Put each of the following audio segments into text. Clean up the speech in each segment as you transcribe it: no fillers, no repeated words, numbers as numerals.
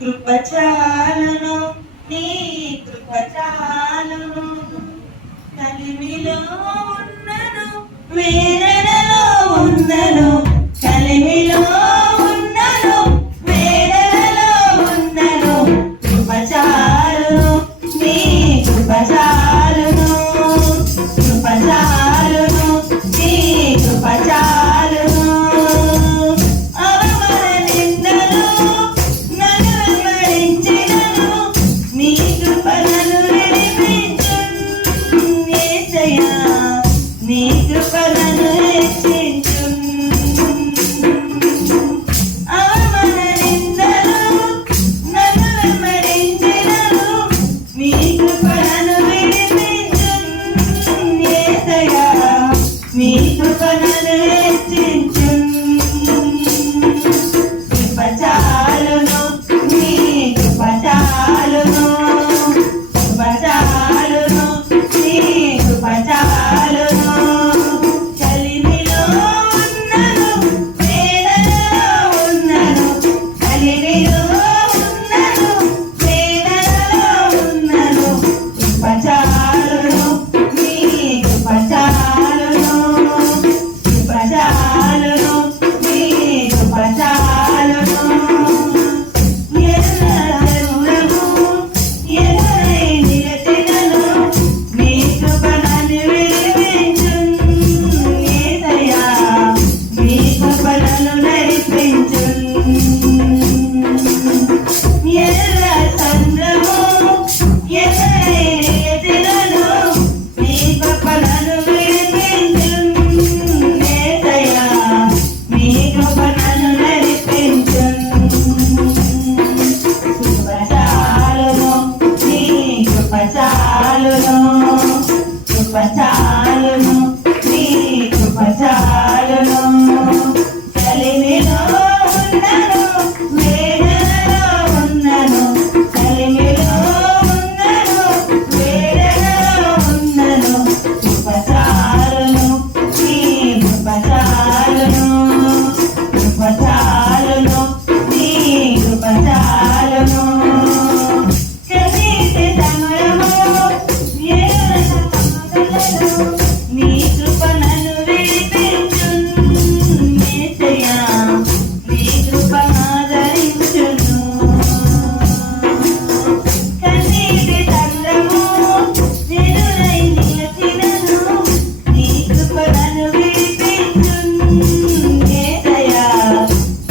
కృప చాలును, నీ కృప చాలును. కలిమిలో ఉన్నను, వేదనలో ఉన్నను, కలిమిలో ఉన్నను, వేదనలో ఉన్నను. కృప చాలును, నీ కృప చాలును, కృప చాలును, నీ కృప చాలును. నీ కృప నన్ను హెచ్చించును, అవమాన నిందలు నన్ను వెంబడించినను, నీ కృప నన్ను విడిపించును. యేసయ్యా నీ కృప నన్ను హెచ్చించును. కృప చాలును, నీ కృప చాలును, కృప చాలును, నీ కృప చాలును. కృప చాలును, నీ కృప చాలును. కలిమిలో ఉన్నను, వేదనలో ఉన్నను, కలిమిలో ఉన్నను, వేదనలో ఉన్నను. కృప చాలును, నీ కృప చాలును, కృప చాలును, నీ కృప చాలును. నీ కృప నన్ను విడిపించును, యేసయ్యా నీ కృప ఆదరించును. కన్నీటి సంద్రము ఎదురై నిలచినను, నీ కృప నన్ను విడిపించును, యేసయ్యా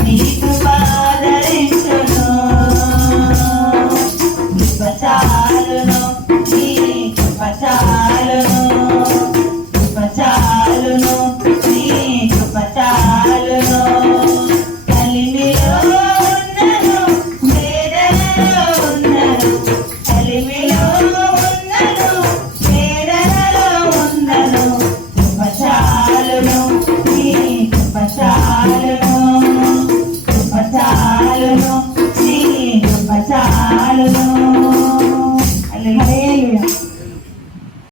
నీ కృప ఆదరించును. కృప చాలును, నీ కృప చాలును, చాలును, నీ కృప చాలును. కలిమిలో ఉన్నను, వేదనలో ఉన్నను, కలిమిలో ఉన్నను, వేదనలో ఉన్నను. కృప చాలును, నీ కృప చాలును.